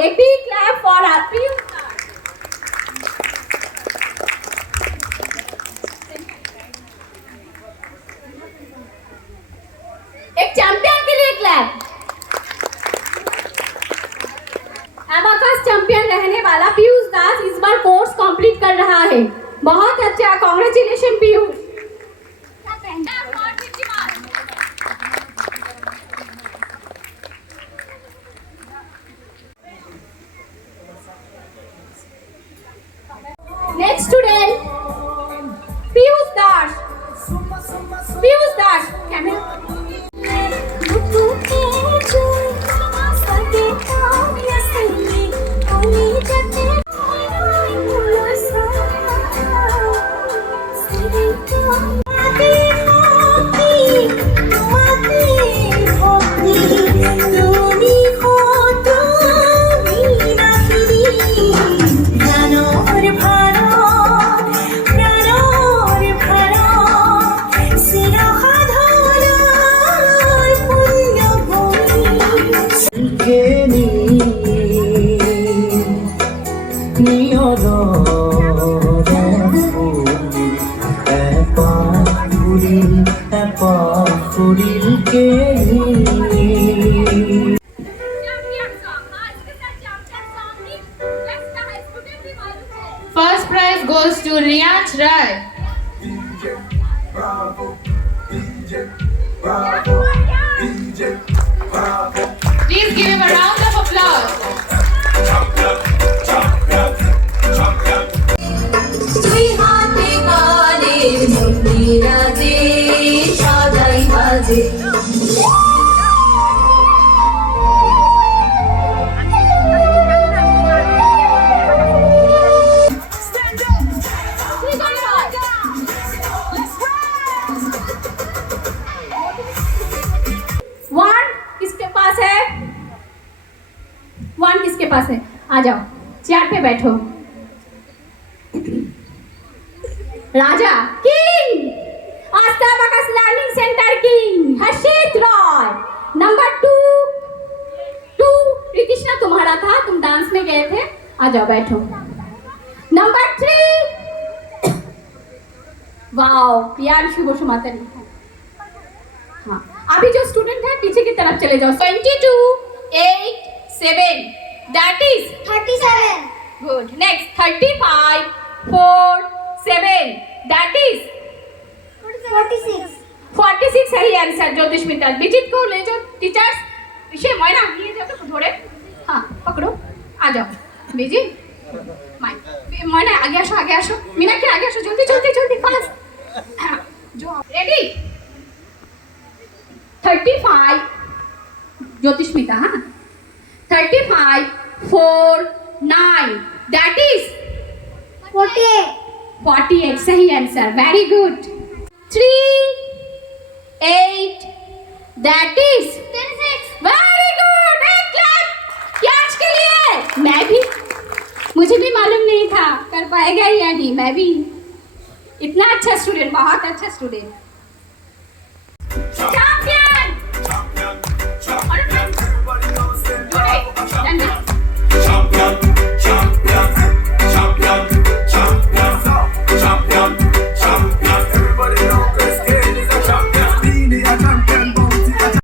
A big clap for our Piyush sir. एक चैंपियन के लिए क्लैप। एबाकस चैंपियन रहने वाला पीयूष दास इस बार कोर्स कंप्लीट कर रहा है। बहुत अच्छा, congratulation Piyush. Next student Piyush Das. Piyush Das camera. First prize goes to Riyansh Rai. Please give him a round of applause. One किसके पास है? आ जाओ, चेयर पे बैठो। Raja king, abacus learning centre king Harshit Roy. Number 2 Krishna तुम्हारा था, तुम डांस में गए थे। आ जाओ बैठो। Number 3 wow Priyanshu Basumatary. हाँ, अभी जो स्टूडेंट है पीछे की तरफ चले जाओ। 22 8 7 that is 37. good. Next 35 4 7 that is 46. 46 सही आंसर। ज्योतिष मित्तल विजित को ले जाओ टीचर्स। विषय मोइना लिए जाओ तो थोड़े। हाँ पकड़ो, आ जाओ विजित। मोइना आगे आशो। मीना के आगे आशो, जल्दी फास्ट। जो रेडी 35 ज्योतिष मित्तल। हाँ 35 4 9 that is 48. 48 सही answer. Very good. 3 8 that is 36. Very good. एक क्लैप यश के लिए। मैं भी, मुझे भी मालूम नहीं था कर पाएगा या नहीं। मैं भी इतना अच्छा स्टूडेंट, बहुत अच्छा स्टूडेंट।